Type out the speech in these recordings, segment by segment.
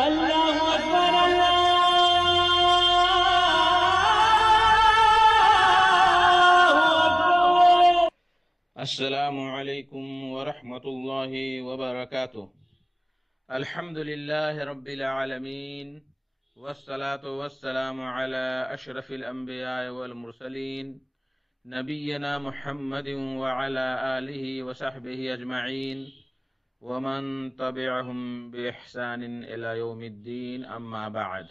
اللہ اکبر اللہ اکبر۔ السلام علیکم ورحمۃ اللہ وبرکاتہ۔ الحمد للہ رب العالمین والصلاة والسلام علی اشرف الانبیاء والمرسلین نبینا محمد وعلی آلہ وصحبہ اجمعین ومن تبعہم بإحسان الی یوم الدین، اما بعد۔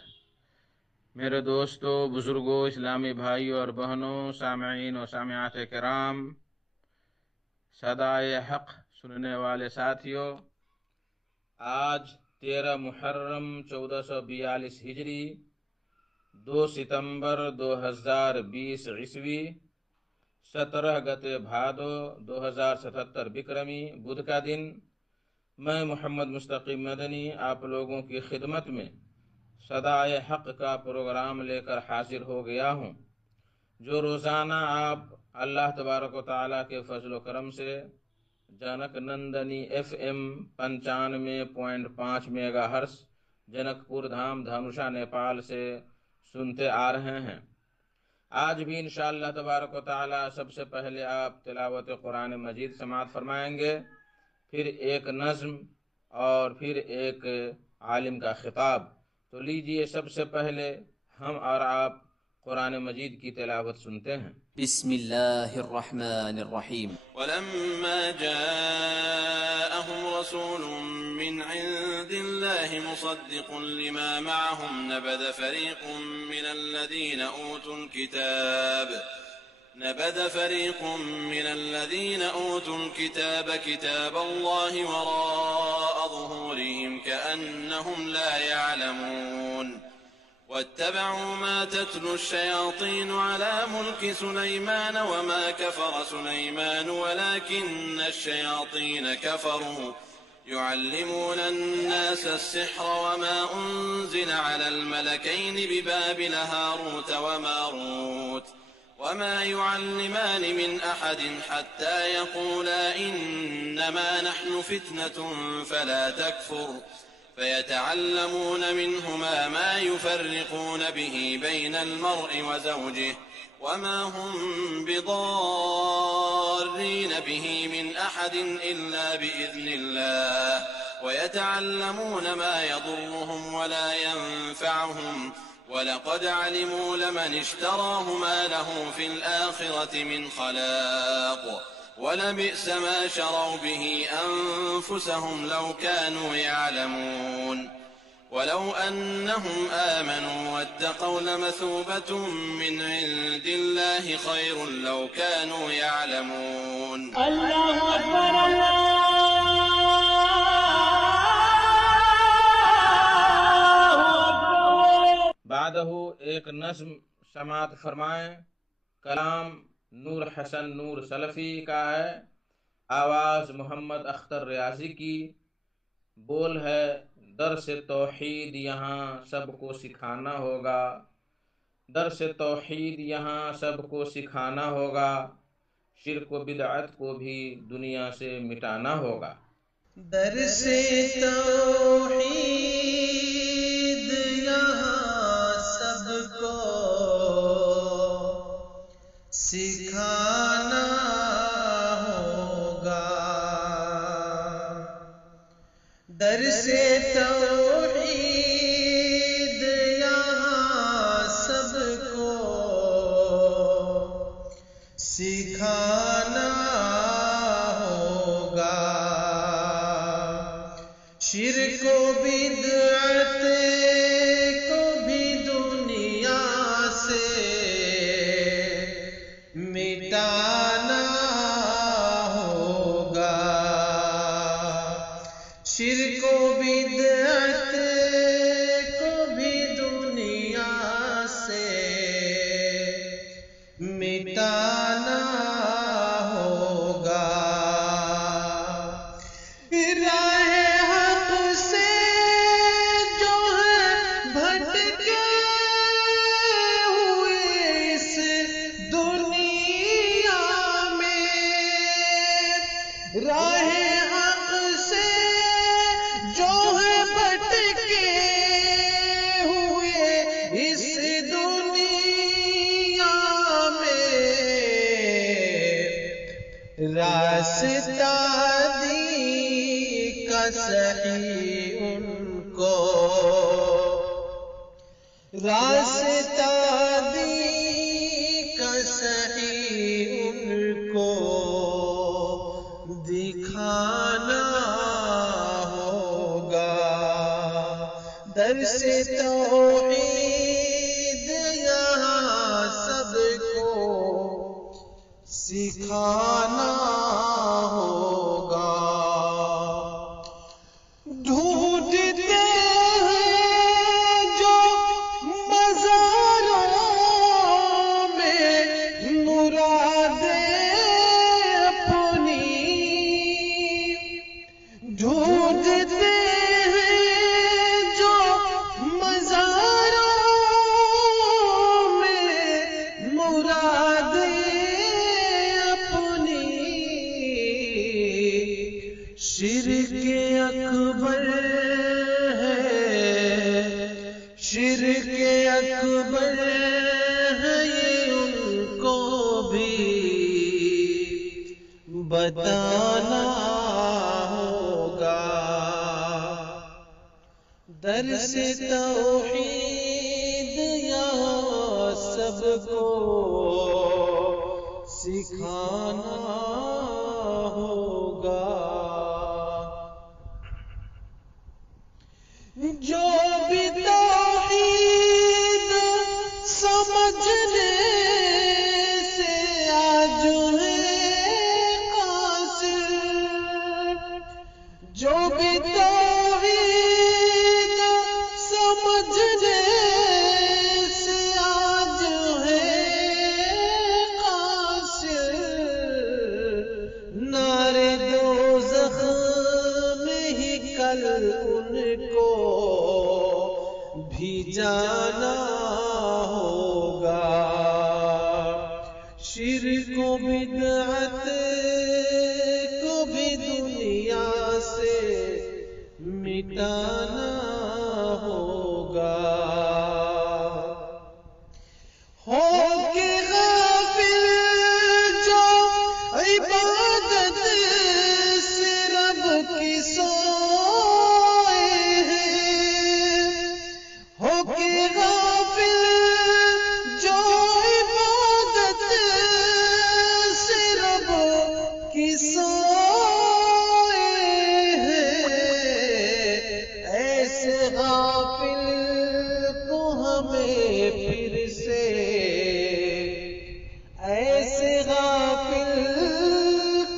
میرے دوستو، بزرگوں، اسلامی بھائیوں اور بہنوں، سامعین و سامعات کرام، صدائے حق سننے والے ساتھیوں، آج 13 محرم 1442 ہجری، 2 ستمبر 2020 عیسوی، 17 گتے بھادو 2077 بکرمی، بدھ کا دن، میں محمد مستقیم مدنی آپ لوگوں کی خدمت میں صدائے حق کا پروگرام لے کر حاضر ہو گیا ہوں، جو روزانہ آپ اللہ تبارک و تعالیٰ کے فضل و کرم سے Janak Nandini FM 95.5 mega hertz Janakpur Dham دھنوشا Nepal سے سنتے آ رہے ہیں۔ آج بھی انشاءاللہ تبارک و تعالیٰ سب سے پہلے آپ تلاوت قرآن مجید سماعت فرمائیں گے، پھر ایک نظم اور پھر ایک عالم کا خطاب۔ تو لیجئے سب سے پہلے ہم اور آپ قرآن مجید کی تلاوت سنتے ہیں۔ بسم الله الرحمن الرحيم. ولما جاءهم رسول من عند الله مصدق لما معهم نبذ فريق من الذين أوتوا الكتاب كتاب الله وراء ظهورهم كأنهم لا يعلمون واتبعوا ما تتلو الشياطين على ملك سليمان وما كفر سليمان ولكن الشياطين كفروا يعلمون الناس السحر وما أنزل على الملكين ببابل هاروت وماروت وما يعلمان من أحد حتى يقولا إنما نحن فتنة فلا تكفر فيتعلمون منهما ما يفرقون به بين المرء وزوجه وما هم بضارين به من أحد إلا بإذن الله ويتعلمون ما يضرهم ولا ينفعهم ولقد علموا لمن اشتراه ما له في الآخرة من خلاق ولبئس ما شروا به أنفسهم لو كانوا يعلمون ولو أنهم آمنوا واتقوا لمثوبة من عند الله خير لو كانوا يعلمون۔ اللہ اکبر اللہ اکبر۔ بعدہ ایک نظم سماعت فرمائیں۔ کلام نور حسن نور سلفی کا ہے، آواز محمد اختر ریاضی کی، بول ہے درس توحید یہاں سب کو سکھانا ہوگا، درس توحید یہاں سب کو سکھانا ہوگا، شرک و بدعت کو بھی دنیا سے مٹانا ہوگا۔ درس توحید یہاں سب کو سکھانا ہوگا، درس توحید یہاں سب کو سکھانا ہوگا، شرک و بدعت کو بھی دنیا سے مٹانا ہوگا، شرک و بدعت کو بھی دنیا سے مٹانا ہوگا، راہ حق سے جو ہے راستہ دی کا صحیح ان کو دکھانا ہوگا، درس توحید یہاں سب کو سکھانا ہوگا۔ ڈھونڈتے ہیں جو مزاروں میں مرادیں اپنی، ڈھونڈتے ہیں جو مزاروں میں مرادیں اپنی، شرک اکبر ہے، شرک اکبر ہے، یہ ان کو بھی بتانا ہوگا، درس توحید یہاں سب کو سکھانا ہوگا۔ جو بھی توحید سمجھنے سے آج ہے قاصر، جو بھی توحید سمجھنے سے آج ہے قاصر، نعرے دوزخ میں ہی کل ان کو بھی جانا ہوگا، شرک و بدعت کو بھی دنیا سے مٹانا ہوگا۔ ہو کے غافل جو عبادت سے رب کی سوئے ہیں، ہو کے غافل جو عبادت سے رب کی سوئے ہیں، ایسے غافل کو ہمیں پھر سے، ایسے غافل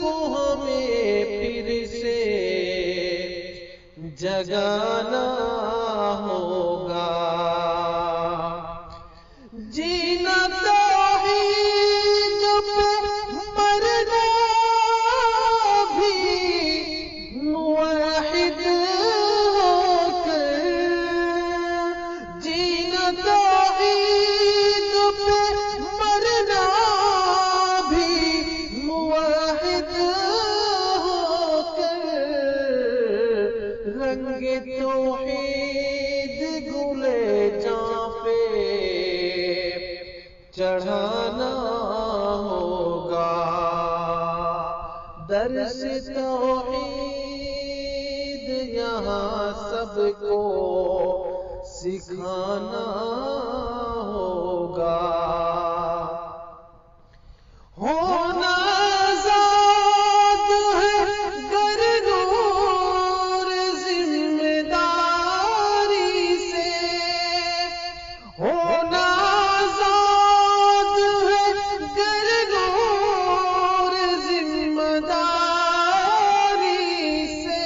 کو ہمیں پھر سے جگانا ہوگا، جینا توحید پہ مرنا بھی موحد ہو کر، جینا توحید پہ مرنا بھی موحد ہو کر، رنگ توحید گلے جاں پہ چڑھانا ہوگا، درس توحید یہاں سب کو سکھانا ہوگا۔ ہونا آزاد ہے گر نور ذمہ داری سے، ہونا آزاد ہے گر نور ذمہ داری سے،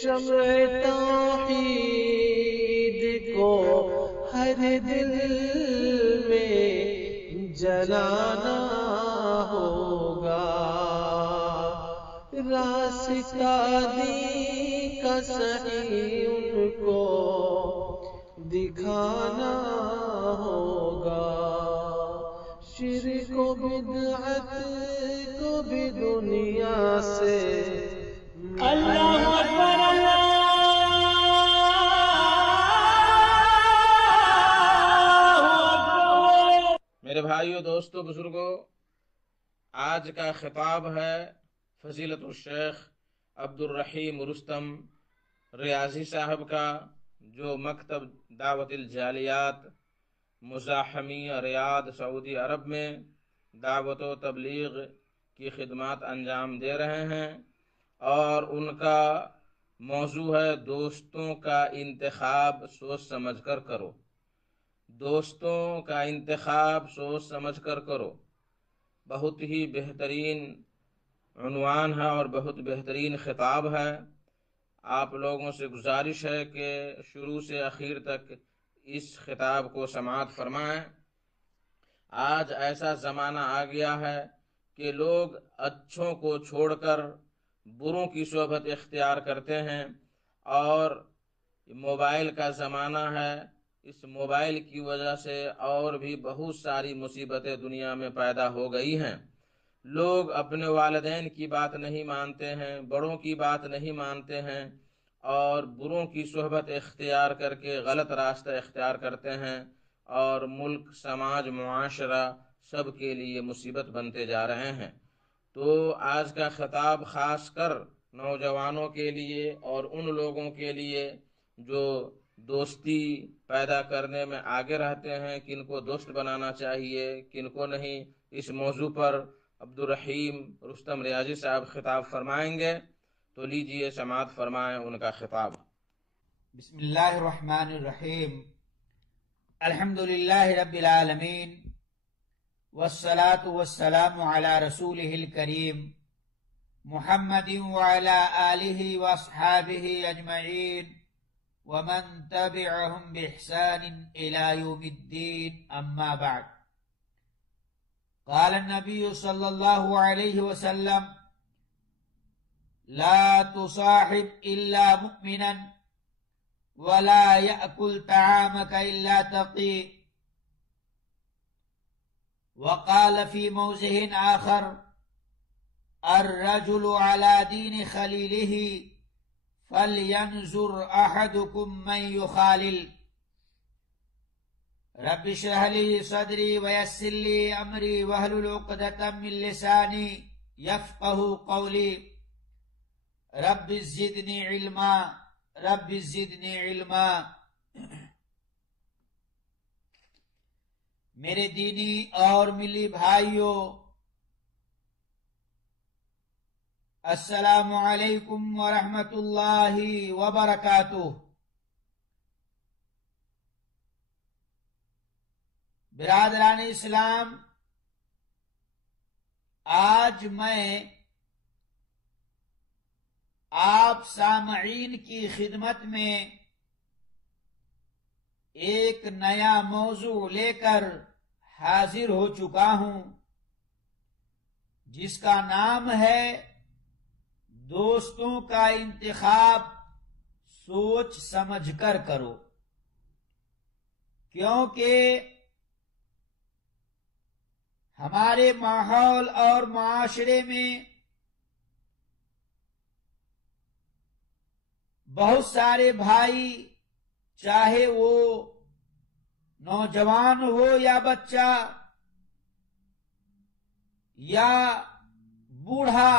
شمع توحید کو ہر دل میں جلانا ہوگا، راستہ دی کا صحیح ان کو دکھانا ہوگا، شرک و بدعت کو بھی دنیا سے اللہ اکبر اللہ اکبر۔ میرے بھائیوں، دوستوں، بزرگوں، آج کا خطاب ہے فضیلت الشیخ عبد الرحیم رستم ریاضی صاحب کا، جو مکتب دعوت الجالیات مزاحمی ریاض سعودی عرب میں دعوت و تبلیغ کی خدمات انجام دے رہے ہیں، اور ان کا موضوع ہے دوستوں کا انتخاب سوچ سمجھ کر کرو۔ دوستوں کا انتخاب سوچ سمجھ کر کرو، بہت ہی بہترین عنوان ہے اور بہت بہترین خطاب ہے۔ آپ لوگوں سے گزارش ہے کہ شروع سے آخر تک اس خطاب کو سماعت فرمائیں۔ آج ایسا زمانہ آ گیا ہے کہ لوگ اچھوں کو چھوڑ کر بروں کی صحبت اختیار کرتے ہیں، اور موبائل کا زمانہ ہے۔ اس موبائل کی وجہ سے اور بھی بہت ساری مصیبتیں دنیا میں پیدا ہو گئی ہیں۔ لوگ اپنے والدین کی بات نہیں مانتے ہیں، بڑوں کی بات نہیں مانتے ہیں، اور بروں کی صحبت اختیار کر کے غلط راستہ اختیار کرتے ہیں، اور ملک، سماج، معاشرہ سب کے لیے مصیبت بنتے جا رہے ہیں۔ تو آج کا خطاب خاص کر نوجوانوں کے لیے اور ان لوگوں کے لیے جو دوستی پیدا کرنے میں آگے رہتے ہیں، کن کو دوست بنانا چاہیے کن کو نہیں، اس موضوع پر عبدالرحیم رستم ریاضی صاحب خطاب فرمائیں گے، تو لیجئے سماعت فرمائیں ان کا خطاب۔ بسم اللہ الرحمن الرحیم، الحمد للہ رب العالمین، والصلاة والسلام علی رسولہ الکریم محمد وعلی آلہ واصحابہ اجمعین ومن تبعهم بإحسان إلى يوم الدين، أما بعد۔ قال النبي صلى الله عليه وسلم: لا تصاحب إلا مؤمنا ولا يأكل طعامك إلا تقي۔ وقال في موضع آخر: الرجل على دين خليله فَلْيَنْظُرْ أَحَدُكُمْ مَنْ يُخَالِلْ۔ رب اشرح لي صدري ويسر لي أمري واحلل عقدة من لساني يفقهوا قولي۔ رب زدني علما، رب زدني علما۔ میرے دینی اور ملی بھائیوں، السلام علیکم ورحمۃ اللہ وبرکاتہ۔ برادران اسلام، آج میں آپ سامعین کی خدمت میں ایک نیا موضوع لے کر حاضر ہو چکا ہوں، جس کا نام ہے دوستوں کا انتخاب سوچ سمجھ کر کرو۔ کیونکہ ہمارے ماحول اور معاشرے میں بہت سارے بھائی، چاہے وہ نوجوان ہو یا بچہ یا بوڑھا،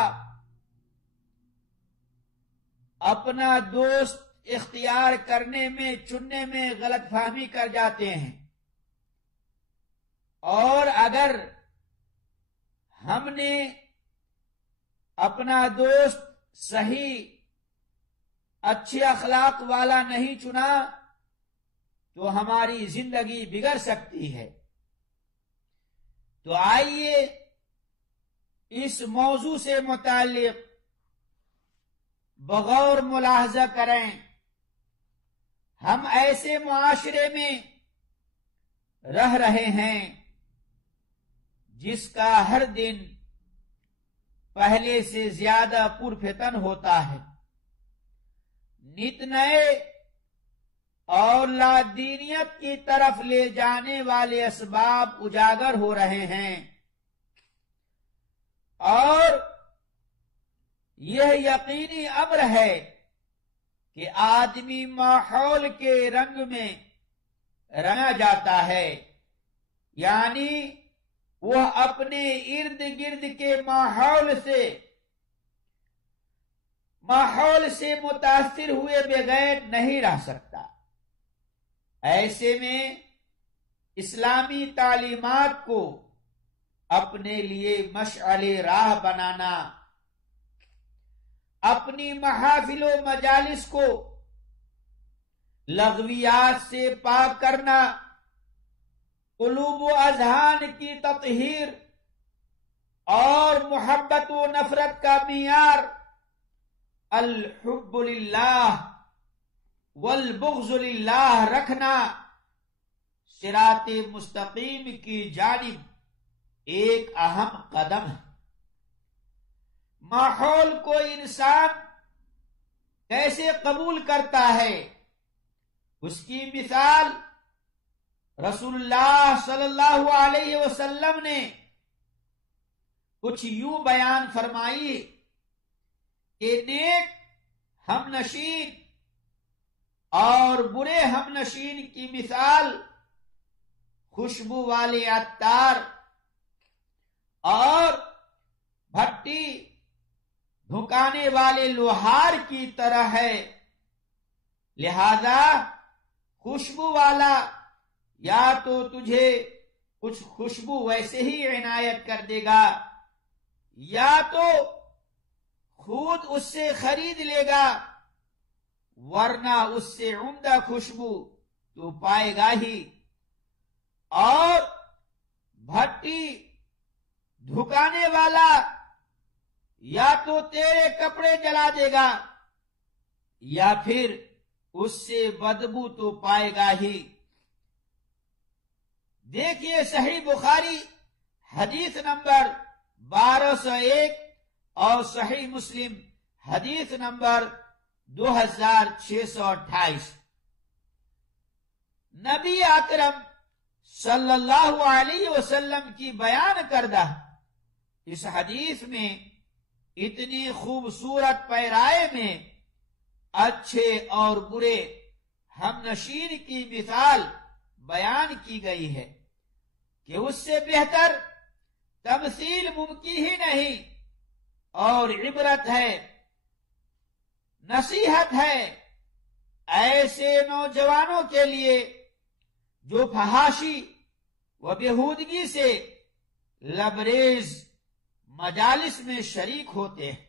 اپنا دوست اختیار کرنے میں، چننے میں غلط فہمی کر جاتے ہیں، اور اگر ہم نے اپنا دوست صحیح اچھے اخلاق والا نہیں چنا تو ہماری زندگی بگڑ سکتی ہے۔ تو آئیے اس موضوع سے متعلق بغور ملاحظہ کریں۔ ہم ایسے معاشرے میں رہ رہے ہیں جس کا ہر دن پہلے سے زیادہ پرفتن ہوتا ہے۔ نت نئے اور لادینیت کی طرف لے جانے والے اسباب اجاگر ہو رہے ہیں، اور یہ یقینی امر ہے کہ آدمی ماحول کے رنگ میں رنگا جاتا ہے، یعنی وہ اپنے ارد گرد کے ماحول سے متاثر ہوئے بغیر نہیں رہ سکتا۔ ایسے میں اسلامی تعلیمات کو اپنے لیے مشعل راہ بنانا، اپنی محافل و مجالس کو لغویات سے پاک کرنا، قلوب و اذہان کی تطہیر اور محبت و نفرت کا معیار الحب للہ والبغض للہ رکھنا، صراط مستقیم کی جانب ایک اہم قدم ہے۔ ماحول کو انسان کیسے قبول کرتا ہے، اس کی مثال رسول اللہ صلی اللہ علیہ وسلم نے کچھ یوں بیان فرمائی کہ نیک ہم نشین اور برے ہم نشین کی مثال خوشبو والے عطار اور بھٹی دھکانے والے لوہار کی طرح ہے، لہذا خوشبو والا یا تو تجھے کچھ خوشبو ویسے ہی عنایت کر دے گا یا تو خود اس سے خرید لے گا، ورنہ اس سے عمدہ خوشبو تو پائے گا ہی، اور بھٹی دھکانے والا یا تو تیرے کپڑے جلا دے گا یا پھر اس سے بدبو تو پائے گا ہی۔ دیکھیے صحیح بخاری حدیث نمبر 1201 اور صحیح مسلم حدیث نمبر 2628، نبی اکرم صلی اللہ علیہ وسلم کی بیان کردہ اس حدیث میں اتنی خوبصورت پیرائے میں اچھے اور برے ہم نشین کی مثال بیان کی گئی ہے کہ اس سے بہتر تمثیل ممکن ہی نہیں، اور عبرت ہے، نصیحت ہے ایسے نوجوانوں کے لیے جو فحاشی و بےہودگی سے لبریز مجالس میں شریک ہوتے ہیں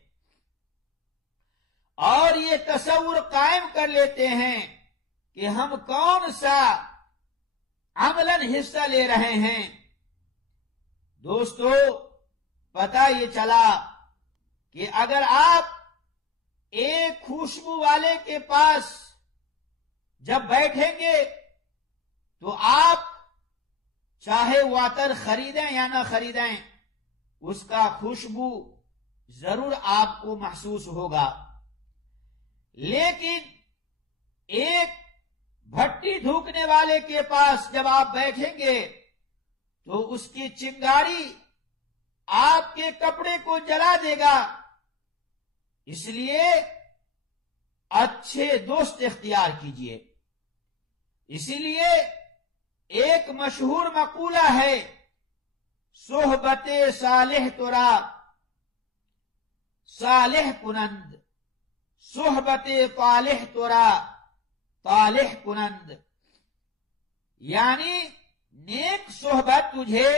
اور یہ تصور قائم کر لیتے ہیں کہ ہم کون سا عملاً حصہ لے رہے ہیں۔ دوستو، پتہ یہ چلا کہ اگر آپ ایک خوشبو والے کے پاس جب بیٹھیں گے تو آپ چاہے وہ عطر خریدیں یا نہ خریدیں، اس کا خوشبو ضرور آپ کو محسوس ہوگا، لیکن ایک بھٹی دھوکنے والے کے پاس جب آپ بیٹھیں گے تو اس کی چنگاری آپ کے کپڑے کو جلا دے گا۔ اس لیے اچھے دوست اختیار کیجئے۔ اسی لیے ایک مشہور مقولہ ہے، صحبت صالح ترا صالح کنند، صحبت طالح ترا طالح کنند، یعنی نیک صحبت تجھے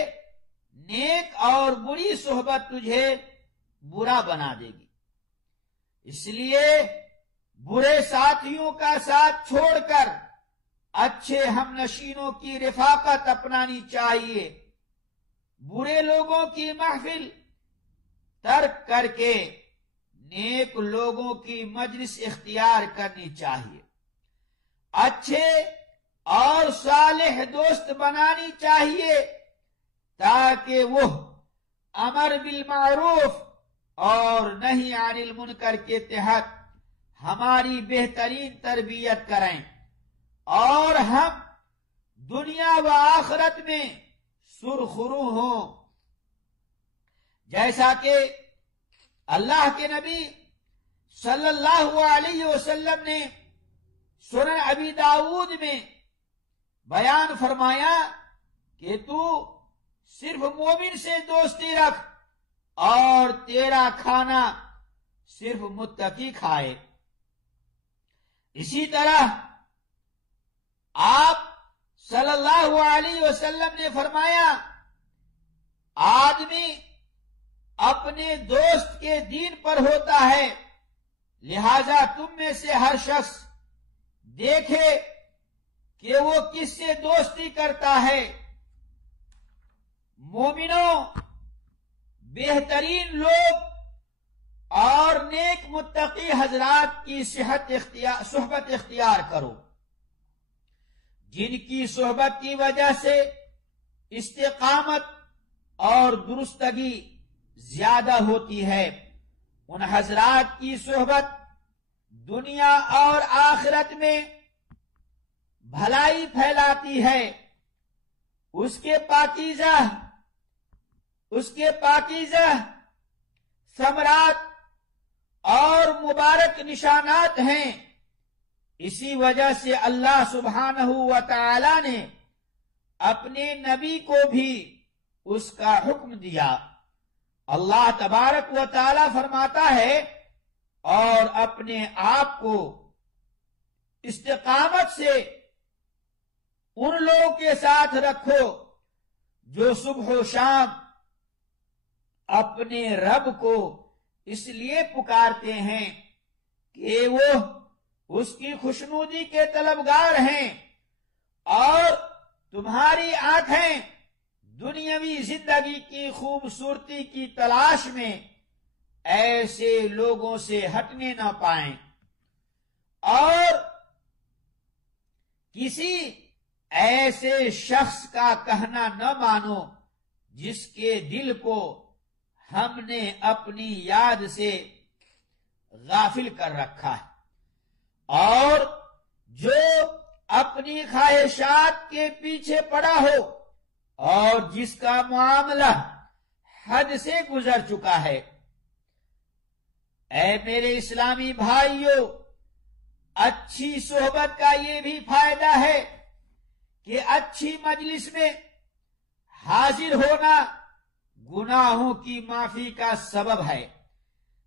نیک اور بری صحبت تجھے برا بنا دے گی۔ اس لیے برے ساتھیوں کا ساتھ چھوڑ کر اچھے ہم نشینوں کی رفاقت اپنانی چاہیے، برے لوگوں کی محفل ترک کر کے نیک لوگوں کی مجلس اختیار کرنی چاہیے، اچھے اور صالح دوست بنانی چاہیے تاکہ وہ امر بالمعروف اور نہی عن المنکر کے تحت ہماری بہترین تربیت کریں اور ہم دنیا و آخرت میں سرخرو ہوں، جیسا کہ اللہ کے نبی صلی اللہ علیہ وسلم نے سنن ابی داؤد میں بیان فرمایا کہ تو صرف مومن سے دوستی رکھ اور تیرا کھانا صرف متقی کھائے۔ اسی طرح آپ صلی اللہ علیہ وسلم نے فرمایا آدمی اپنے دوست کے دین پر ہوتا ہے، لہذا تم میں سے ہر شخص دیکھے کہ وہ کس سے دوستی کرتا ہے۔ مومنوں، بہترین لوگ اور نیک متقی حضرات کی صحبت اختیار کرو، جن کی صحبت کی وجہ سے استقامت اور درستگی زیادہ ہوتی ہے۔ ان حضرات کی صحبت دنیا اور آخرت میں بھلائی پھیلاتی ہے۔ اس کے پاکیزہ ثمرات اور مبارک نشانات ہیں۔ اسی وجہ سے اللہ سبحانہ و تعالی نے اپنے نبی کو بھی اس کا حکم دیا۔ اللہ تبارک و تعالی فرماتا ہے اور اپنے آپ کو استقامت سے ان لوگوں کے ساتھ رکھو جو صبح و شام اپنے رب کو اس لیے پکارتے ہیں کہ وہ اس کی خوشنودی کے طلبگار ہیں، اور تمہاری آنکھیں دنیاوی زندگی کی خوبصورتی کی تلاش میں ایسے لوگوں سے ہٹنے نہ پائیں، اور کسی ایسے شخص کا کہنا نہ مانو جس کے دل کو ہم نے اپنی یاد سے غافل کر رکھا ہے، اور جو اپنی خواہشات کے پیچھے پڑا ہو اور جس کا معاملہ حد سے گزر چکا ہے۔ اے میرے اسلامی بھائیوں، اچھی صحبت کا یہ بھی فائدہ ہے کہ اچھی مجلس میں حاضر ہونا گناہوں کی معافی کا سبب ہے۔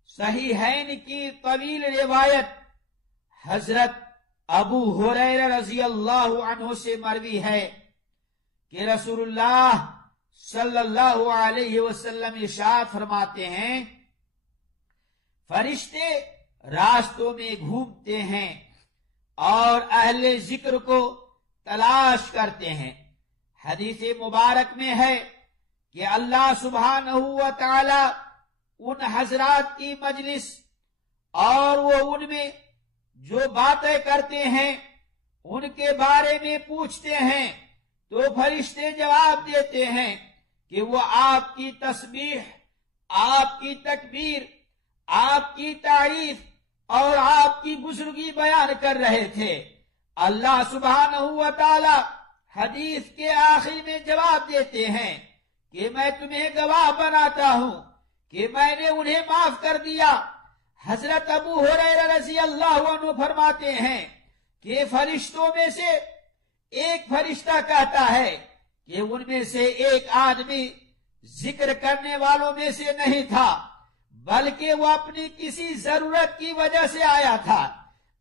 صحیحین کی طویل روایت حضرت ابو ہریرہ رضی اللہ عنہ سے مروی ہے کہ رسول اللہ صلی اللہ علیہ وسلم ارشاد فرماتے ہیں، فرشتے راستوں میں گھومتے ہیں اور اہل ذکر کو تلاش کرتے ہیں۔ حدیث مبارک میں ہے کہ اللہ سبحانہ و تعالی ان حضرات کی مجلس اور وہ ان میں جو باتیں کرتے ہیں ان کے بارے میں پوچھتے ہیں، تو فرشتے جواب دیتے ہیں کہ وہ آپ کی تسبیح، آپ کی تکبیر، آپ کی تعریف اور آپ کی بزرگی بیان کر رہے تھے۔ اللہ سبحانہ و تعالی حدیث کے آخر میں جواب دیتے ہیں کہ میں تمہیں گواہ بناتا ہوں کہ میں نے انہیں معاف کر دیا۔ حضرت ابو ہریرہ رضی اللہ عنہ فرماتے ہیں کہ فرشتوں میں سے ایک فرشتہ کہتا ہے کہ ان میں سے ایک آدمی ذکر کرنے والوں میں سے نہیں تھا، بلکہ وہ اپنی کسی ضرورت کی وجہ سے آیا تھا۔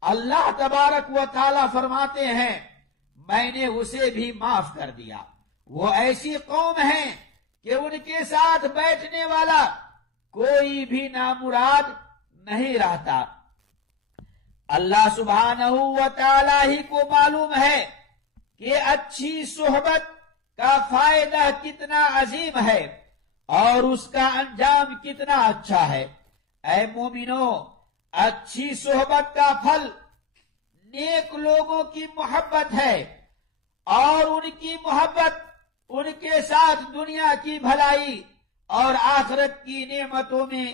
اللہ تبارک و تعالی فرماتے ہیں میں نے اسے بھی معاف کر دیا۔ وہ ایسی قوم ہے کہ ان کے ساتھ بیٹھنے والا کوئی بھی نامراد نہیں رہتا۔ اللہ سبحانہ و تعالی ہی کو معلوم ہے کہ اچھی صحبت کا فائدہ کتنا عظیم ہے اور اس کا انجام کتنا اچھا ہے۔ اے مومنو، اچھی صحبت کا پھل نیک لوگوں کی محبت ہے، اور ان کی محبت ان کے ساتھ دنیا کی بھلائی اور آخرت کی نعمتوں میں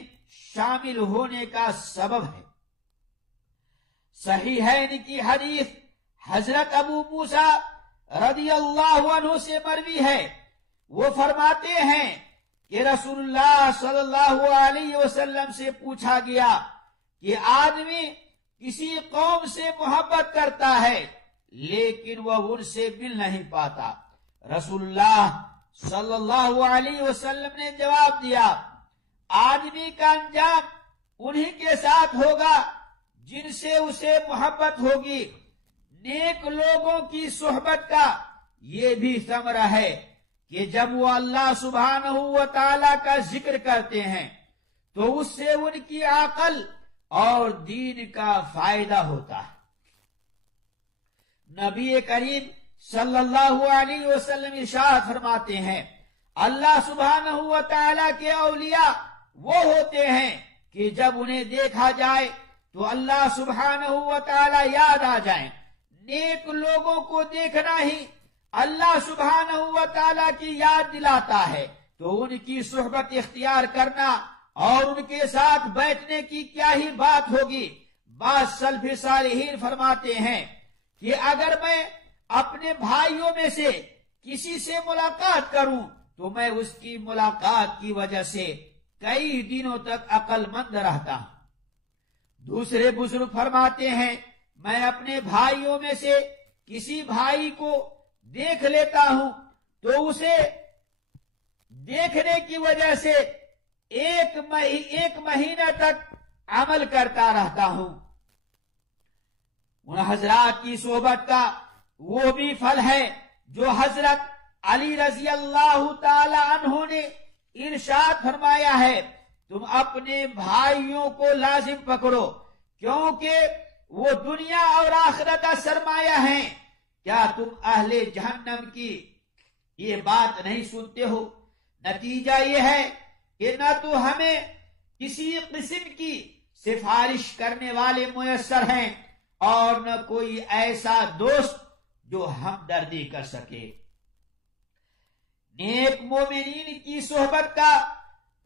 شامل ہونے کا سبب ہے۔ صحیحین کی حدیث حضرت ابو موسیٰ رضی اللہ عنہ سے مروی ہے، وہ فرماتے ہیں کہ رسول اللہ صلی اللہ علیہ وسلم سے پوچھا گیا کہ آدمی کسی قوم سے محبت کرتا ہے لیکن وہ ان سے مل نہیں پاتا۔ رسول اللہ صلی اللہ علیہ وسلم نے جواب دیا، آدمی کا انجام انہی کے ساتھ ہوگا جن سے اسے محبت ہوگی۔ نیک لوگوں کی صحبت کا یہ بھی ثمرہ ہے کہ جب وہ اللہ سبحانہ و تعالی کا ذکر کرتے ہیں تو اس سے ان کی عقل اور دین کا فائدہ ہوتا ہے۔ نبی کریم صلی اللہ علیہ وسلم ارشاد فرماتے ہیں، اللہ سبحانہ و تعالی کے اولیاء وہ ہوتے ہیں کہ جب انہیں دیکھا جائے تو اللہ سبحانہ و تعالی یاد آ جائیں۔ نیک لوگوں کو دیکھنا ہی اللہ سبحانہ و تعالی کی یاد دلاتا ہے، تو ان کی صحبت اختیار کرنا اور ان کے ساتھ بیٹھنے کی کیا ہی بات ہوگی۔ بعض سلف صالحین فرماتے ہیں کہ اگر میں اپنے بھائیوں میں سے کسی سے ملاقات کروں تو میں اس کی ملاقات کی وجہ سے کئی دنوں تک عقل مند رہتا ہوں۔ دوسرے بزرگ فرماتے ہیں، میں اپنے بھائیوں میں سے کسی بھائی کو دیکھ لیتا ہوں تو اسے دیکھنے کی وجہ سے ایک مہینہ تک عمل کرتا رہتا ہوں۔ ان حضرات کی صحبت کا وہ بھی پھل ہے جو حضرت علی رضی اللہ تعالی عنہ نے ارشاد فرمایا ہے، تم اپنے بھائیوں کو لازم پکڑو کیونکہ وہ دنیا اور آخرت کا سرمایہ ہیں۔ کیا تم اہل جہنم کی یہ بات نہیں سنتے ہو؟ نتیجہ یہ ہے کہ نہ تو ہمیں کسی قسم کی سفارش کرنے والے میسر ہیں اور نہ کوئی ایسا دوست جو ہمدردی کر سکے۔ نیک مومنین کی صحبت کا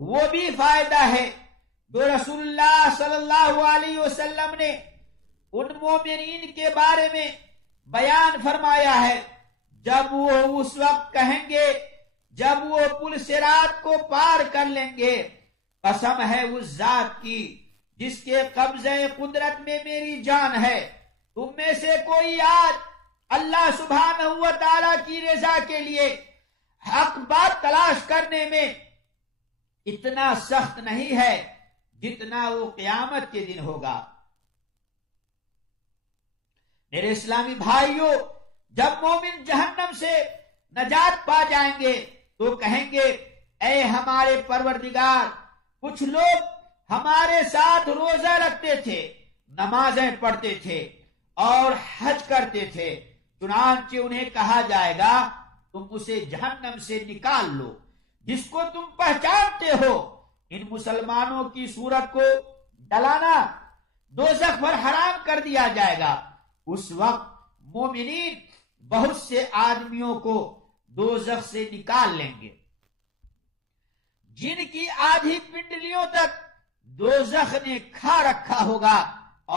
وہ بھی فائدہ ہے جو رسول اللہ صلی اللہ علیہ وسلم نے ان مومنین کے بارے میں بیان فرمایا ہے، جب وہ اس وقت کہیں گے جب وہ پل صراط کو پار کر لیں گے، قسم ہے اس ذات کی جس کے قبضہ قدرت میں میری جان ہے، تم میں سے کوئی آج اللہ سبحانہ و تعالی کی رضا کے لیے حق بات تلاش کرنے میں اتنا سخت نہیں ہے جتنا وہ قیامت کے دن ہوگا۔ میرے اسلامی بھائیوں، جب مومن جہنم سے نجات پا جائیں گے تو کہیں گے، اے ہمارے پروردگار، کچھ لوگ ہمارے ساتھ روزہ رکھتے تھے، نمازیں پڑھتے تھے اور حج کرتے تھے، چنانچہ انہیں کہا جائے گا تم اسے جہنم سے نکال لو جس کو تم پہچانتے ہو۔ ان مسلمانوں کی صورت کو ڈلانا دوزخ پر حرام کر دیا جائے گا۔ اس وقت مومنین بہت سے آدمیوں کو دوزخ سے نکال لیں گے جن کی آدھی پنڈلیوں تک دوزخ نے کھا رکھا ہوگا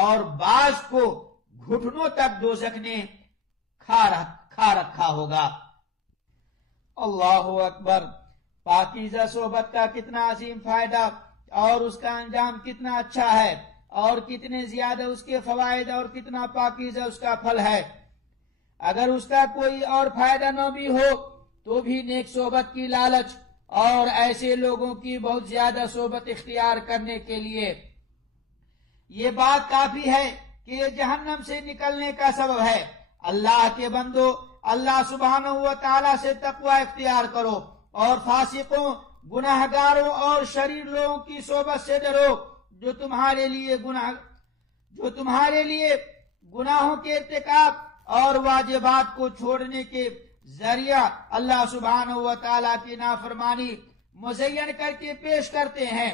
اور بعض کو گھٹنوں تک دوزخ نے کھا رکھا ہوگا۔ اللہ اکبر! پاکیزہ صحبت کا کتنا عظیم فائدہ اور اس کا انجام کتنا اچھا ہے، اور کتنے زیادہ اس کے فوائد اور کتنا پاکیزہ اس کا پھل ہے۔ اگر اس کا کوئی اور فائدہ نہ بھی ہو تو بھی نیک صحبت کی لالچ اور ایسے لوگوں کی بہت زیادہ صحبت اختیار کرنے کے لیے یہ بات کافی ہے کہ یہ جہنم سے نکلنے کا سبب ہے۔ اللہ کے بندو، اللہ سبحانہ و تعالی سے تقوی اختیار کرو اور فاسقوں، گناہگاروں اور شریر لوگوں کی صحبت سے ڈرو جو تمہارے لیے گناہوں کے ارتکاب اور واجبات کو چھوڑنے کے ذریعہ اللہ سبحانہ و تعالیٰ کی نافرمانی مزین کر کے پیش کرتے ہیں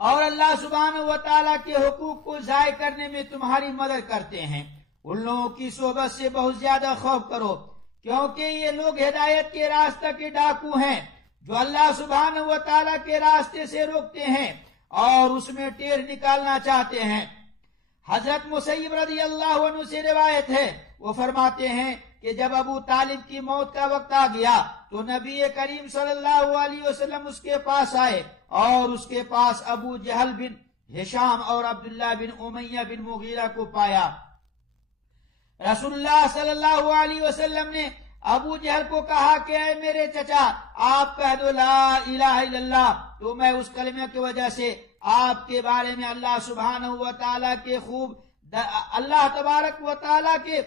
اور اللہ سبحانہ و تعالیٰ کے حقوق کو ضائع کرنے میں تمہاری مدد کرتے ہیں۔ ان لوگوں کی صحبت سے بہت زیادہ خوف کرو کیونکہ یہ لوگ ہدایت کے راستہ کے ڈاکو ہیں جو اللہ سبحانہ و تعالیٰ کے راستے سے روکتے ہیں اور اس میں ٹیر نکالنا چاہتے ہیں۔ حضرت مسیب رضی اللہ عنہ سے روایت ہے، وہ فرماتے ہیں کہ جب ابو طالب کی موت کا وقت آ گیا تو نبی کریم صلی اللہ علیہ وسلم اس کے پاس آئے اور اس کے پاس ابو جہل بن ہشام اور عبداللہ بن امیہ بن مغیرہ کو پایا۔ رسول اللہ صلی اللہ علیہ وسلم نے ابو جہل کو کہا کہ اے میرے چچا، آپ کہہ دو لا الہ الا اللہ، تو میں اس کلمہ کی وجہ سے آپ کے بارے میں اللہ سبحانہ و تعالیٰ کے اللہ تبارک و تعالیٰ کے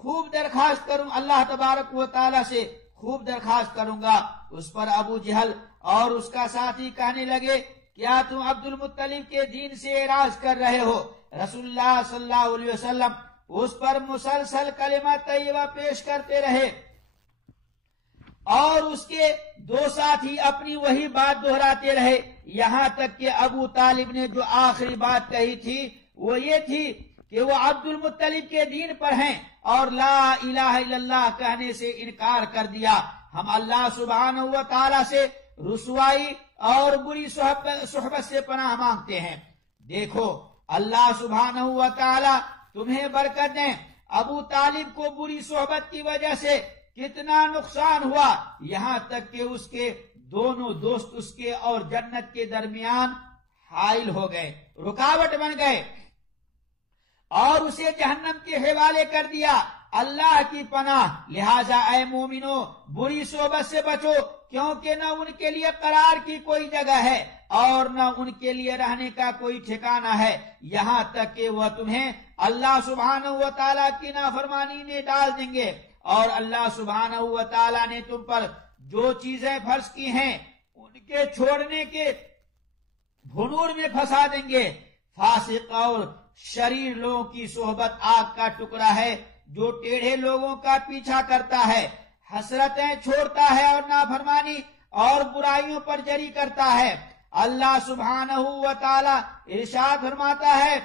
خوب درخواست کروں اللہ تبارک و تعالی سے خوب درخواست کروں گا۔ اس پر ابو جہل اور اس کا ساتھی کہنے لگے کیا تم عبد المطلب کے دین سے اعراض کر رہے ہو؟ رسول اللہ صلی اللہ علیہ وسلم اس پر مسلسل کلمہ طیبہ پیش کرتے رہے اور اس کے دو ساتھی اپنی وہی بات دہراتے رہے، یہاں تک کہ ابو طالب نے جو آخری بات کہی تھی وہ یہ تھی کہ وہ عبد المطلب کے دین پر ہیں اور لا الہ الا اللہ کہنے سے انکار کر دیا۔ ہم اللہ سبحانہ و تعالی سے رسوائی اور بری صحبت سے پناہ مانگتے ہیں۔ دیکھو اللہ سبحانہ و تعالی تمہیں برکت دیں، ابو طالب کو بری صحبت کی وجہ سے کتنا نقصان ہوا، یہاں تک کہ اس کے دونوں دوست اس کے اور جنت کے درمیان حائل ہو گئے، رکاوٹ بن گئے اور اسے جہنم کے حوالے کر دیا۔ اللہ کی پناہ، لہذا اے مومنو بری صحبت سے بچو، کیونکہ نہ ان کے لیے قرار کی کوئی جگہ ہے اور نہ ان کے لیے رہنے کا کوئی ٹھکانہ ہے، یہاں تک کہ وہ تمہیں اللہ سبحانہ و تعالیٰ کی نافرمانی میں ڈال دیں گے اور اللہ سبحانہ و تعالیٰ نے تم پر جو چیزیں فرض کی ہیں ان کے چھوڑنے کے بھنور میں پھنسا دیں گے۔ فاسق اور شریر لوگوں کی صحبت آگ کا ٹکڑا ہے جو ٹیڑھے لوگوں کا پیچھا کرتا ہے، حسرتیں چھوڑتا ہے اور نافرمانی اور برائیوں پر جری کرتا ہے۔ اللہ سبحانہ و تعالی ارشاد فرماتا ہے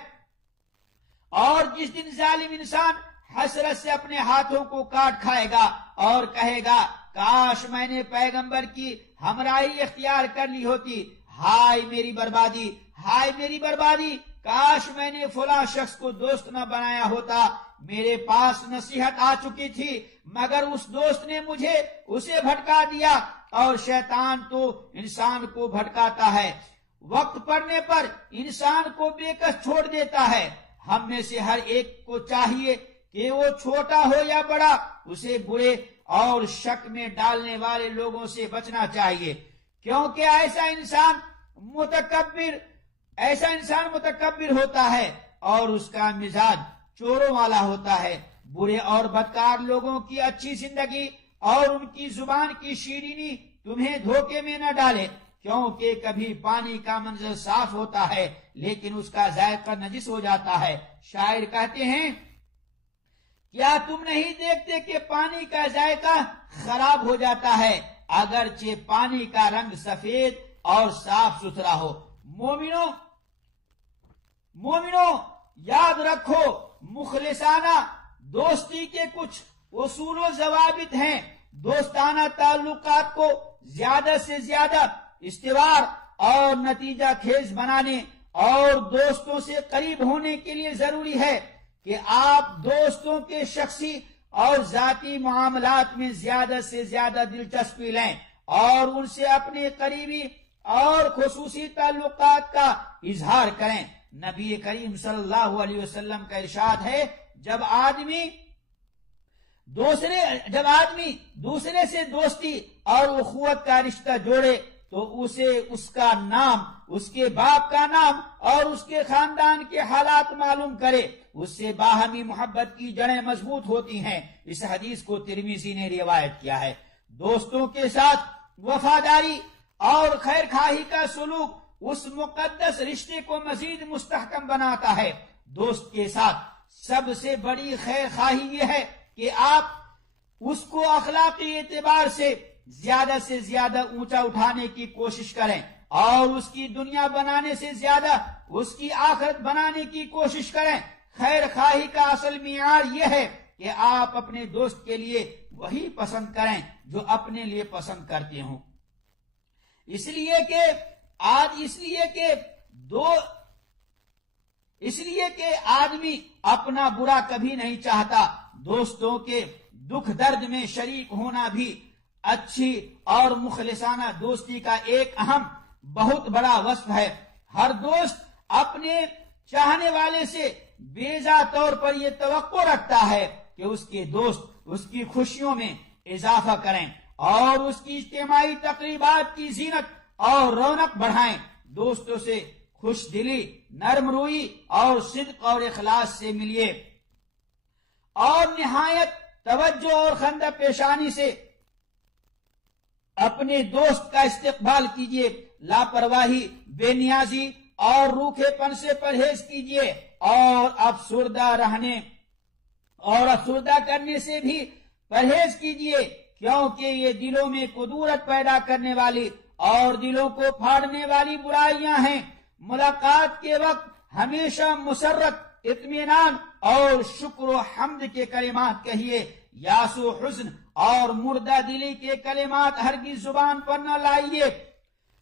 اور جس دن ظالم انسان حسرت سے اپنے ہاتھوں کو کاٹ کھائے گا اور کہے گا کاش میں نے پیغمبر کی ہمراہی اختیار کر لی ہوتی، ہائے میری بربادی، ہائے میری بربادی، کاش میں نے فلاں شخص کو دوست نہ بنایا ہوتا، میرے پاس نصیحت آ چکی تھی مگر اس دوست نے مجھے اسے بھٹکا دیا، اور شیطان تو انسان کو بھٹکاتا ہے، وقت پڑنے پر انسان کو بے کس چھوڑ دیتا ہے۔ ہم میں سے ہر ایک کو چاہیے کہ وہ چھوٹا ہو یا بڑا اسے برے اور شک میں ڈالنے والے لوگوں سے بچنا چاہیے، کیونکہ ایسا انسان متکبر ہوتا ہے اور اس کا مزاج چوروں والا ہوتا ہے۔ برے اور بدکار لوگوں کی اچھی زندگی اور ان کی زبان کی شیرینی تمہیں دھوکے میں نہ ڈالے، کیونکہ کبھی پانی کا منظر صاف ہوتا ہے لیکن اس کا ذائقہ نجس ہو جاتا ہے۔ شاعر کہتے ہیں کیا تم نہیں دیکھتے کہ پانی کا ذائقہ خراب ہو جاتا ہے اگرچہ پانی کا رنگ سفید اور صاف ستھرا ہو۔ مومنو یاد رکھو مخلصانہ دوستی کے کچھ اصول و ضوابط ہیں۔ دوستانہ تعلقات کو زیادہ سے زیادہ استوار اور نتیجہ خیز بنانے اور دوستوں سے قریب ہونے کے لیے ضروری ہے کہ آپ دوستوں کے شخصی اور ذاتی معاملات میں زیادہ سے زیادہ دلچسپی لیں اور ان سے اپنے قریبی اور خصوصی تعلقات کا اظہار کریں۔ نبی کریم صلی اللہ علیہ وسلم کا ارشاد ہے جب آدمی دوسرے سے دوستی اور اخوت کا رشتہ جوڑے تو اسے اس کا نام، اس کے باپ کا نام اور اس کے خاندان کے حالات معلوم کرے، اس سے باہمی محبت کی جڑیں مضبوط ہوتی ہیں۔ اس حدیث کو ترمذی نے روایت کیا ہے۔ دوستوں کے ساتھ وفاداری اور خیر خواہی کا سلوک اس مقدس رشتے کو مزید مستحکم بناتا ہے۔ دوست کے ساتھ سب سے بڑی خیر خواہی یہ ہے کہ آپ اس کو اخلاقی اعتبار سے زیادہ اونچا اٹھانے کی کوشش کریں اور اس کی دنیا بنانے سے زیادہ اس کی آخرت بنانے کی کوشش کریں۔ خیر خواہی کا اصل معیار یہ ہے کہ آپ اپنے دوست کے لیے وہی پسند کریں جو اپنے لیے پسند کرتے ہوں، اس لیے کہ آدمی اپنا برا کبھی نہیں چاہتا۔ دوستوں کے دکھ درد میں شریک ہونا بھی اچھی اور مخلصانہ دوستی کا ایک اہم بہت بڑا وصف ہے۔ ہر دوست اپنے چاہنے والے سے بیجا طور پر یہ توقع رکھتا ہے کہ اس کے دوست اس کی خوشیوں میں اضافہ کریں اور اس کی اجتماعی تقریبات کی زینت اور رونق بڑھائیں۔ دوستوں سے خوش دلی، نرم روئی اور صدق اور اخلاص سے ملیے اور نہایت توجہ اور خندہ پیشانی سے اپنے دوست کا استقبال کیجیے. لاپرواہی، بے نیازی اور روکھے پن سے پرہیز کیجیے اور افسردہ کرنے سے بھی پرہیز کیجیے، کیونکہ یہ دلوں میں کدورت پیدا کرنے والی اور دلوں کو پھاڑنے والی برائیاں ہیں. ملاقات کے وقت ہمیشہ مسرت، اطمینان اور شکر و حمد کے کلمات کہیے. یاس و حزن اور مردہ دلی کے کلمات ہرگز زبان پر نہ لائیے.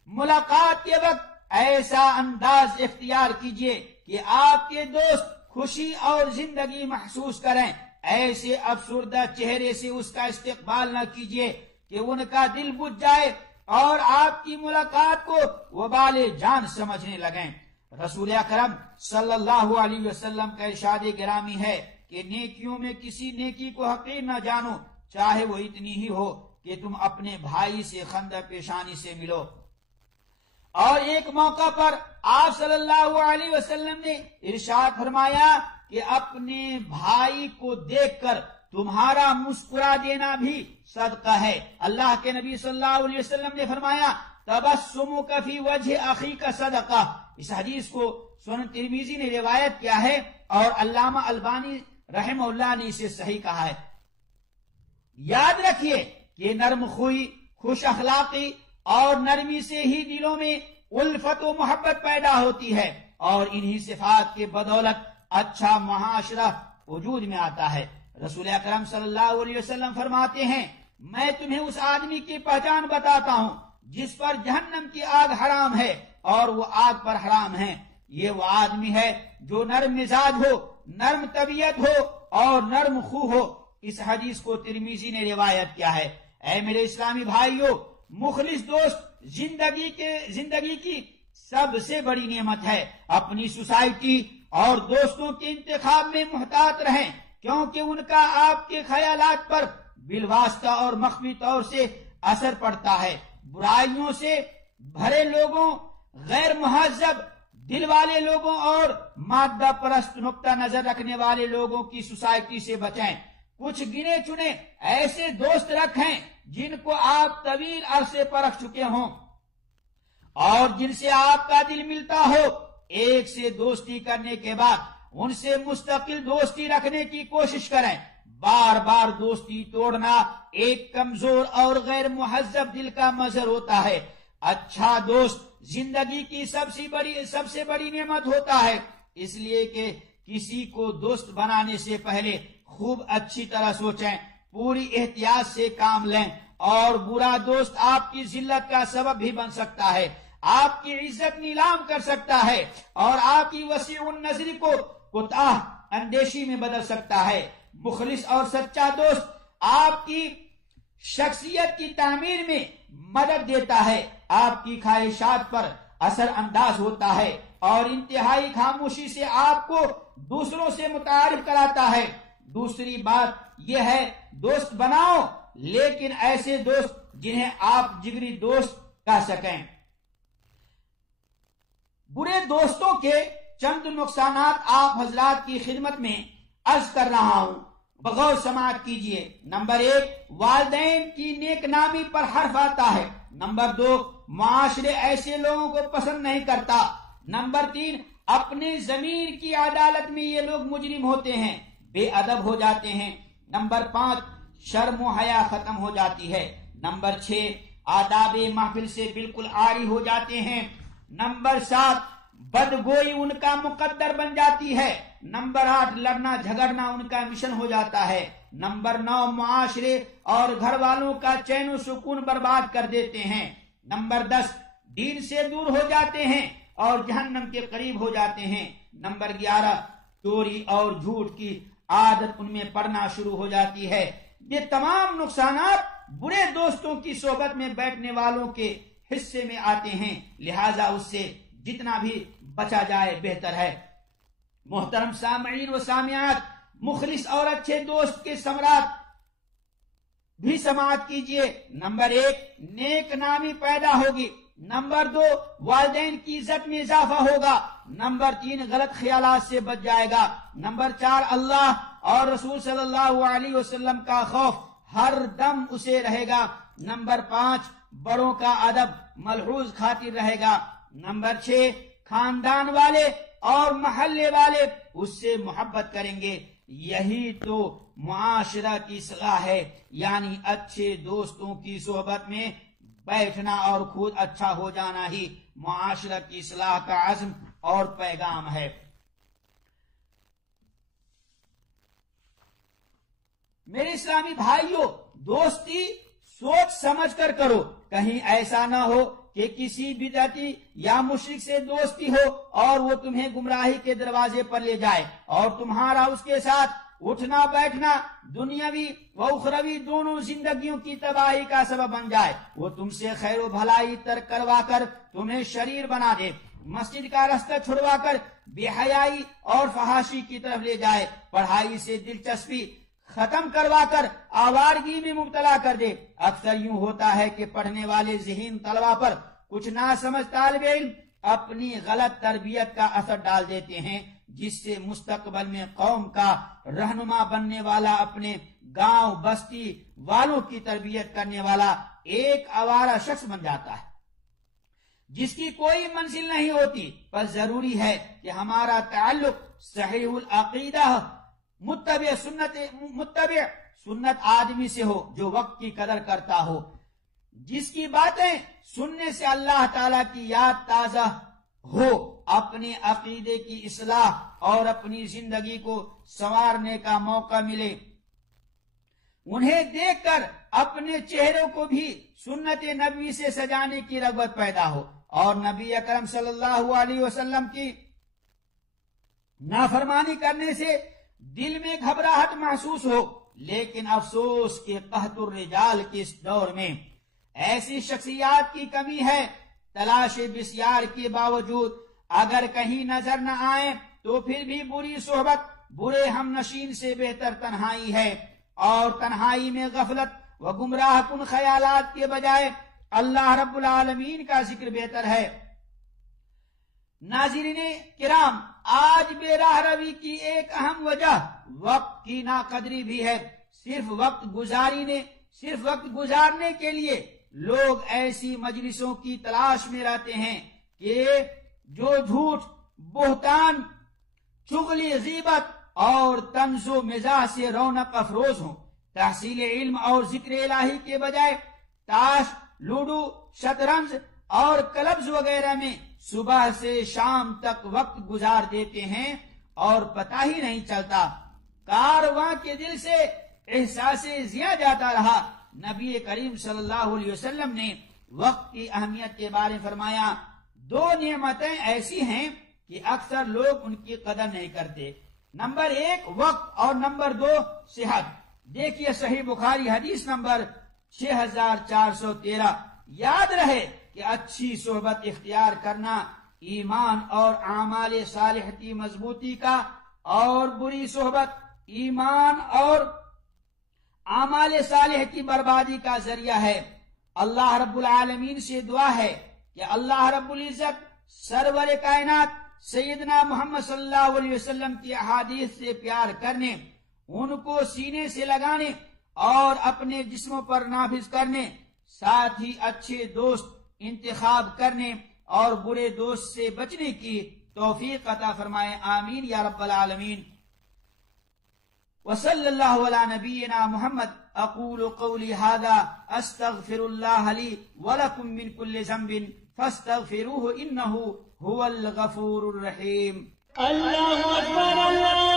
ملاقات کے وقت ایسا انداز اختیار کیجیے کہ آپ کے دوست خوشی اور زندگی محسوس کریں. ایسے افسردہ چہرے سے اس کا استقبال نہ کیجیے کہ ان کا دل بجھ جائے اور آپ کی ملاقات کو وبال جان سمجھنے لگیں. رسول اکرم صلی اللہ علیہ وسلم کا ارشاد گرامی ہے کہ نیکیوں میں کسی نیکی کو حقیر نہ جانو، چاہے وہ اتنی ہی ہو کہ تم اپنے بھائی سے خندہ پیشانی سے ملو. اور ایک موقع پر آپ صلی اللہ علیہ وسلم نے ارشاد فرمایا کہ اپنے بھائی کو دیکھ کر تمہارا مسکرا دینا بھی صدقہ ہے. اللہ کے نبی صلی اللہ علیہ وسلم نے فرمایا تبسمک فی وجہ اخیک صدقہ. اس حدیث کو سنن ترمذی نے روایت کیا ہے اور علامہ البانی رحمہ اللہ نے اسے صحیح کہا ہے. یاد رکھیے کہ نرم خوئی، خوش اخلاقی اور نرمی سے ہی دلوں میں الفت و محبت پیدا ہوتی ہے اور انہی صفات کے بدولت اچھا معاشرہ وجود میں آتا ہے. رسول اکرم صلی اللہ علیہ وسلم فرماتے ہیں میں تمہیں اس آدمی کی پہچان بتاتا ہوں جس پر جہنم کی آگ حرام ہے اور وہ آگ پر حرام ہے. یہ وہ آدمی ہے جو نرم مزاج ہو، نرم طبیعت ہو اور نرم خو ہو. اس حدیث کو ترمذی نے روایت کیا ہے. اے میرے اسلامی بھائیوں، مخلص دوست زندگی کی سب سے بڑی نعمت ہے. اپنی سوسائٹی اور دوستوں کے انتخاب میں محتاط رہیں کیونکہ ان کا آپ کے خیالات پر بالواسطہ اور مخفی طور سے اثر پڑتا ہے. برائیوں سے بھرے لوگوں، غیر مہذب دل والے لوگوں اور مادہ پرست نقطہ نظر رکھنے والے لوگوں کی سوسائٹی سے بچیں. کچھ گنے چنے ایسے دوست رکھیں جن کو آپ طویل عرصے پرکھ چکے ہوں اور جن سے آپ کا دل ملتا ہو. ایک سے دوستی کرنے کے بعد ان سے مستقل دوستی رکھنے کی کوشش کریں. بار بار دوستی توڑنا ایک کمزور اور غیر مہذب دل کا مظہر ہوتا ہے. اچھا دوست زندگی کی سب سے بڑی نعمت ہوتا ہے، اس لیے کہ کسی کو دوست بنانے سے پہلے خوب اچھی طرح سوچیں، پوری احتیاط سے کام لیں. اور برا دوست آپ کی ذلت کا سبب بھی بن سکتا ہے، آپ کی عزت نیلام کر سکتا ہے اور آپ کی وسیع النظری کو کوتاہ اندیشی میں بدل سکتا ہے. مخلص اور سچا دوست آپ کی شخصیت کی تعمیر میں مدد دیتا ہے، آپ کی خواہشات پر اثر انداز ہوتا ہے اور انتہائی خاموشی سے آپ کو دوسروں سے متعارف کراتا ہے. دوسری بات یہ ہے دوست بناؤ لیکن ایسے دوست جنہیں آپ جگری دوست کہہ سکیں. برے دوستوں کے چند نقصانات آپ حضرات کی خدمت میں عرض کر رہا ہوں، بغور سماعت کیجئے. نمبر 1، والدین کی نیک نامی پر حرف آتا ہے. نمبر 2، معاشرے ایسے لوگوں کو پسند نہیں کرتا. نمبر 3، اپنے ضمیر کی عدالت میں یہ لوگ مجرم ہوتے ہیں، بے ادب ہو جاتے ہیں. نمبر 5، شرم و حیا ختم ہو جاتی ہے. نمبر 6، آداب محفل سے بالکل عاری ہو جاتے ہیں. نمبر 7، بدگوئی ان کا مقدر بن جاتی ہے. نمبر 8، لڑنا جھگڑنا ان کا مشن ہو جاتا ہے. نمبر 9، معاشرے اور گھر والوں کا چین و سکون برباد کر دیتے ہیں. نمبر 10، دین سے دور ہو جاتے ہیں اور جہنم کے قریب ہو جاتے ہیں. نمبر 11، چوری اور جھوٹ کی عادت ان میں پڑنا شروع ہو جاتی ہے. یہ تمام نقصانات برے دوستوں کی صحبت میں بیٹھنے والوں کے حصے میں آتے ہیں، لہذا اس سے جتنا بھی بچا جائے بہتر ہے. محترم سامعین و سامعات، مخلص اور اچھے دوست کے ثمرات بھی سماعت کیجئے. نمبر 1، نیک نامی پیدا ہوگی. نمبر 2، والدین کی عزت میں اضافہ ہوگا. نمبر 3، غلط خیالات سے بچ جائے گا. نمبر 4، اللہ اور رسول صلی اللہ علیہ وسلم کا خوف ہر دم اسے رہے گا۔ نمبر 5، بڑوں کا ادب ملحوظ خاطر رہے گا۔ نمبر 6، خاندان والے اور محلے والے اس سے محبت کریں گے۔ یہی تو معاشرہ کی اصلاح ہے، یعنی اچھے دوستوں کی صحبت میں بیٹھنا اور خود اچھا ہو جانا ہی معاشرہ کی اصلاح کا عزم اور پیغام ہے۔ میرے اسلامی بھائیوں، دوستی سوچ سمجھ کر کرو، کہیں ایسا نہ ہو کہ کسی بدعتی یا مشرک سے دوستی ہو اور وہ تمہیں گمراہی کے دروازے پر لے جائے اور تمہارا اس کے ساتھ اٹھنا بیٹھنا دنیاوی و اخروی دونوں زندگیوں کی تباہی کا سبب بن جائے۔ وہ تم سے خیر و بھلائی ترک کروا کر تمہیں شریر بنا دے، مسجد کا راستہ چھڑوا کر بے حیائی اور فحاشی کی طرف لے جائے، پڑھائی سے دلچسپی ختم کروا کر آوارگی میں مبتلا کر دے۔ اکثر یوں ہوتا ہے کہ پڑھنے والے ذہین طلبہ پر کچھ ناسمجھ طالب علم اپنی غلط تربیت کا اثر ڈال دیتے ہیں، جس سے مستقبل میں قوم کا رہنما بننے والا اپنے گاؤں بستی والوں کی تربیت کرنے والا ایک آوارہ شخص بن جاتا ہے جس کی کوئی منزل نہیں ہوتی۔ پر ضروری ہے کہ ہمارا تعلق صحیح العقیدہ متبع سنت آدمی سے ہو، جو وقت کی قدر کرتا ہو، جس کی باتیں سننے سے اللہ تعالی کی یاد تازہ ہو، اپنے عقیدے کی اصلاح اور اپنی زندگی کو سنوارنے کا موقع ملے، انہیں دیکھ کر اپنے چہروں کو بھی سنت نبوی سے سجانے کی رغبت پیدا ہو، اور نبی اکرم صلی اللہ علیہ وسلم کی نافرمانی کرنے سے دل میں گھبراہٹ محسوس ہو۔ لیکن افسوس کہ قحط الرجال کے اس دور میں ایسی شخصیات کی کمی ہے۔ تلاش بسیار کے باوجود اگر کہیں نظر نہ آئے تو پھر بھی بری صحبت، برے ہم نشین سے بہتر تنہائی ہے، اور تنہائی میں غفلت و گمراہ کن خیالات کے بجائے اللہ رب العالمین کا ذکر بہتر ہے۔ ناظرین کرام، آج بے راہ روی کی ایک اہم وجہ وقت کی ناقدری بھی ہے۔ صرف وقت گزارنے کے لیے لوگ ایسی مجلسوں کی تلاش میں رہتے ہیں کہ جو جھوٹ، بہتان، چغلی، غیبت اور طنز و مزاح سے رونق افروز ہوں۔ تحصیل علم اور ذکر الہی کے بجائے تاش، لوڈو، شطرنج اور کلبز وغیرہ میں صبح سے شام تک وقت گزار دیتے ہیں اور پتہ ہی نہیں چلتا۔ کارواں کے دل سے احساس ضیاء جاتا رہا۔ نبی کریم صلی اللہ علیہ وسلم نے وقت کی اہمیت کے بارے میں فرمایا، 2 نعمتیں ایسی ہیں کہ اکثر لوگ ان کی قدر نہیں کرتے، نمبر 1 وقت اور نمبر 2 صحت۔ دیکھیے صحیح بخاری حدیث نمبر 6413۔ یاد رہے کہ اچھی صحبت اختیار کرنا ایمان اور اعمال صالح کی مضبوطی کا، اور بری صحبت ایمان اور اعمال صالح کی بربادی کا ذریعہ ہے۔ اللہ رب العالمین سے دعا ہے کہ اللہ رب العزت سرور کائنات سیدنا محمد صلی اللہ علیہ وسلم کی احادیث سے پیار کرنے، ان کو سینے سے لگانے اور اپنے جسموں پر نافذ کرنے، ساتھ ہی اچھے دوست انتخاب کرنے اور برے دوست سے بچنے کی توفیق عطا فرمائے، آمین یا رب العالمین۔ وصلی اللہ علی نبینا محمد۔ اقول قولی ھذا استغفر اللہ لی ولکم من کل ذنب فاستغفروہ انہ هو الغفور الرحیم۔ اللہ اکبر اللہ